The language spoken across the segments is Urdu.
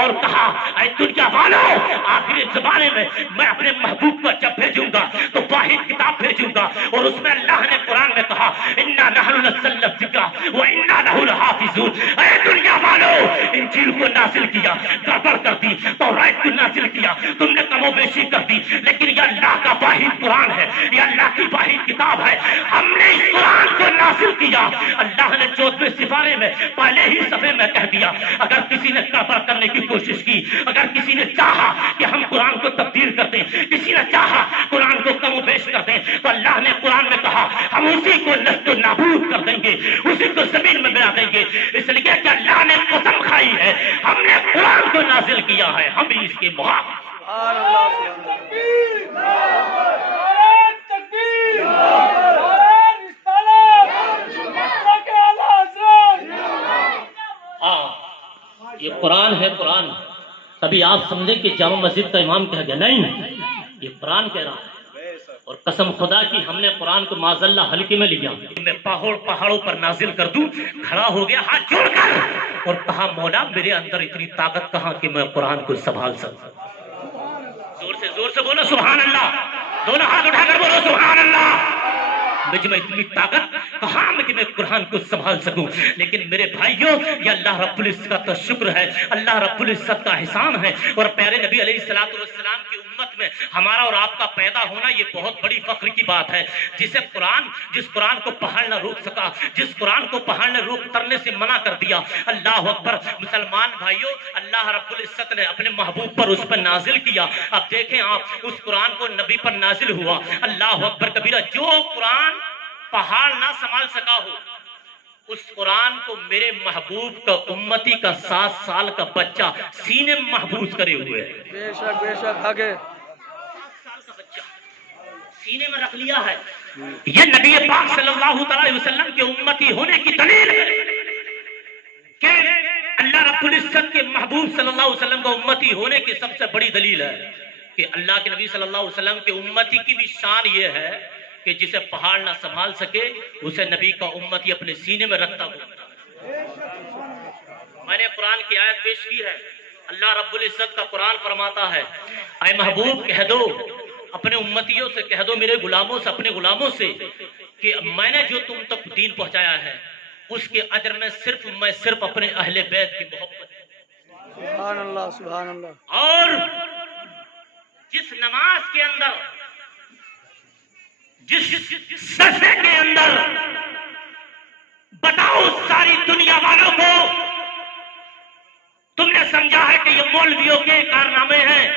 اور کہا اے دنیا والو آخری زمانے میں اپنے محبوب کو جب بھیجوں گا تو واحد کتاب بھیجوں گا اور اس میں اللہ نے قرآن میں کہا انا نحن نزلنا الذکر وانا لہ لحافظون۔ اے دنیا والو انجیل کو نازل کیا گڑبڑ کر دی، تورات کو نازل کیا تم نے کم و بیشی کر دی، لیکن یہ اللہ کا واحد قرآن ہے، یہ اللہ کی واحد کتاب ہے، ہم نے اس قرآن کو نازل کیا۔ اللہ نے 14ویں سپارے میں پہلے ہی صفحے میں کہہ دیا اگر کسی نے گڑبڑ کرنے کی کوشش کی، اگر کسی نے چاہا کہ ہم قرآن کو تبدیل کر دیں، کسی نے چاہا قرآن کو کم و بیش کر دیں، تو اللہ نے قرآن میں کہا ہم اسی کو نست و نابود کر دیں گے، اسی کو زمین میں ملا دیں گے، اس لیے کہ اللہ نے قسم کھائی ہے ہم نے قرآن کو نازل کیا ہے، ہم بھی اس کے محافظ۔ یہ قرآن ہے قرآن، کبھی آپ سمجھیں کہ جامع مسجد کا امام کہہ گیا، نہیں، یہ قرآن کہہ رہا ہے۔ اور قسم خدا کی ہم نے قرآن کو معاذ اللہ ہلکے میں لیا، میں پہاڑوں پر نازل کر دوں، کھڑا ہو گیا ہاتھ جوڑ کر اور کہا مولا میرے اندر اتنی طاقت کہاں کہ میں قرآن کو سنبھال سکوں۔ زور سے بولو سبحان اللہ، دونوں ہاتھ اٹھا کر بولو سبحان اللہ۔ مجھ میں اتنی طاقت کہاں کہ میں قرآن کو سنبھال سکوں، لیکن میرے بھائیوں یہ اللہ رب العزت کا شکر ہے، اللہ رب العزت کا احسان ہے، اور پیارے نبی علیہ السلام کی امت میں ہمارا اور آپ کا پیدا ہونا یہ بہت بڑی فخر کی بات ہے۔ جس قرآن کو پہاڑ نہ روک سکا، جس قرآن کو پہاڑ نے روک کرنے سے منع کر دیا، اللہ اکبر۔ مسلمان بھائیوں اللہ رب العزت نے اپنے محبوب پر اس پر نازل کیا۔ اب دیکھیں آپ اس قرآن کو نبی پر نازل ہوا، اللہ اکبر کبیرہ، جو قرآن پہاڑ نہ سنبھال سکا ہو اس قرآن کو میرے محبوب کا امتی کا 7 سال کا بچہ سینے میں محفوظ کرے ہوئے ہے۔ بے شک آگے 7 سال کا بچہ سینے میں رکھ لیا ہے۔ یہ نبی پاک صلی اللہ علیہ وسلم کے امتی ہونے کی دلیل ہے کہ اللہ رب العزت کے محبوب صلی اللہ علیہ وسلم کا امتی ہونے کی سب سے بڑی دلیل ہے کہ اللہ کے نبی صلی اللہ علیہ وسلم کے امتی کی بھی شان یہ ہے کہ جسے پہاڑ نہ سنبھال سکے اسے نبی کا امتی اپنے سینے میں رکھتا ہو۔ میں نے قرآن کی آیت پیش کی ہے، اللہ رب العزت کا قرآن فرماتا ہے اے محبوب کہہ دو اپنے امتیوں سے، کہہ دو میرے غلاموں سے، اپنے غلاموں سے کہ میں نے جو تم تک دین پہنچایا ہے اس کے اجر میں صرف اپنے اہل بیت کی محبت۔ سبحان اللہ سبحان اللہ۔ اور جس نماز کے اندر، جس سجدے کے اندر بتاؤ ساری دنیا والوں کو تم نے سمجھا ہے کہ یہ مولویوں کے کارنامے ہیں،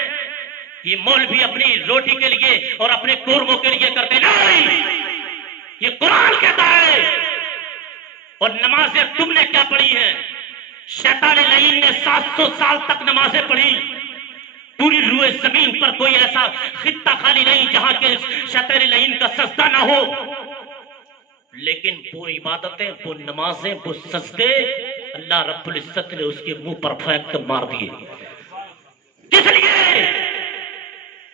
یہ مولوی اپنی روٹی کے لیے اور اپنے قورموں کے لیے کرتے، نہیں، یہ قرآن کہتا ہے۔ اور نمازیں تم نے کیا پڑھی ہیں؟ شیطان لعین نے 700 سال تک نمازیں پڑھی، پوری روئے زمین پر کوئی ایسا خطہ خالی نہیں جہاں کے شیطان لعین کا سجدہ نہ ہو، لیکن وہ عبادتیں، وہ نمازیں، وہ سجدے اللہ رب العزت نے اس کے منہ پر پھینک کر مار دیے۔ کس لیے؟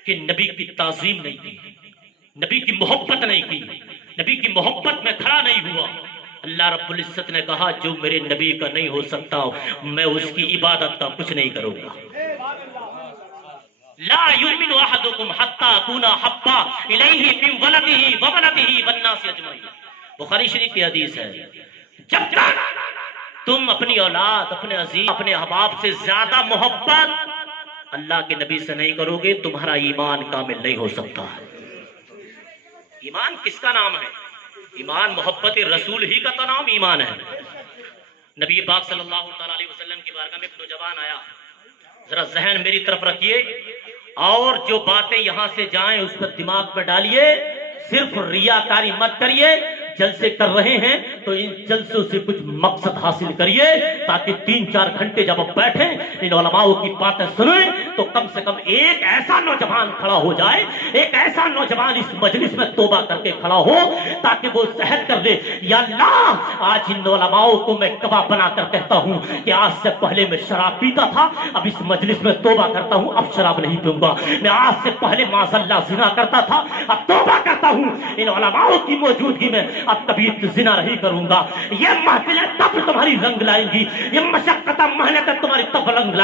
کہ نبی کی تعظیم نہیں کی، نبی کی محبت نہیں کی، نبی کی محبت میں کھڑا نہیں ہوا۔ اللہ رب العزت نے کہا جو میرے نبی کا نہیں ہو سکتا میں اس کی عبادت کا کچھ نہیں کروں گا۔ لا یؤمن احدکم حتی اکون احب الیہ من ولدہ وولدہ والناس اجمعین، بخاری شریف کی حدیث ہے۔ جب تک تم اپنی اولاد، اپنے عزیز، اپنے احباب سے زیادہ محبت اللہ کے نبی سے نہیں کرو گے تمہارا ایمان کامل نہیں ہو سکتا۔ ایمان کس کا نام ہے؟ ایمان محبت رسول ہی کا تو نام ایمان ہے۔ نبی پاک صلی اللہ علیہ وسلم کی بارگاہ میں ایک نوجوان آیا، ذرا ذہن میری طرف رکھیے اور جو باتیں یہاں سے جائیں اس پر دماغ میں ڈالیے، صرف ریاکاری مت کریے۔ جلسے کر رہے ہیں تو ان جلسوں سے کچھ مقصد حاصل کریے تاکہ 3-4 گھنٹے جب آپ بیٹھیں ان علماء کی باتیں سنیں تو کم سے کم ایک ایسا نوجوان کھڑا ہو جائے، ایک ایسا نوجوان اس مجلس میں توبہ کر کے کھڑا ہو تاکہ وہ سحر کر دے یا اللہ آج ان علماء کو میں گواہ بنا کر کہتا ہوں کہ آج سے پہلے میں شراب پیتا تھا، اب اس مجلس میں توبہ کرتا ہوں اب شراب نہیں پیوں گا۔ میں آج سے پہلے معاذ اللہ زنا کرتا تھا اب توبہ کرتا ہوں، ان علماء کی موجودگی میں اب کبھی زنا نہیں کروں گا۔ یہ محفلیں تب تمہاری رنگ لائیں گی، یہ مشقت محنت تمہاری تب رنگ لائیں گی۔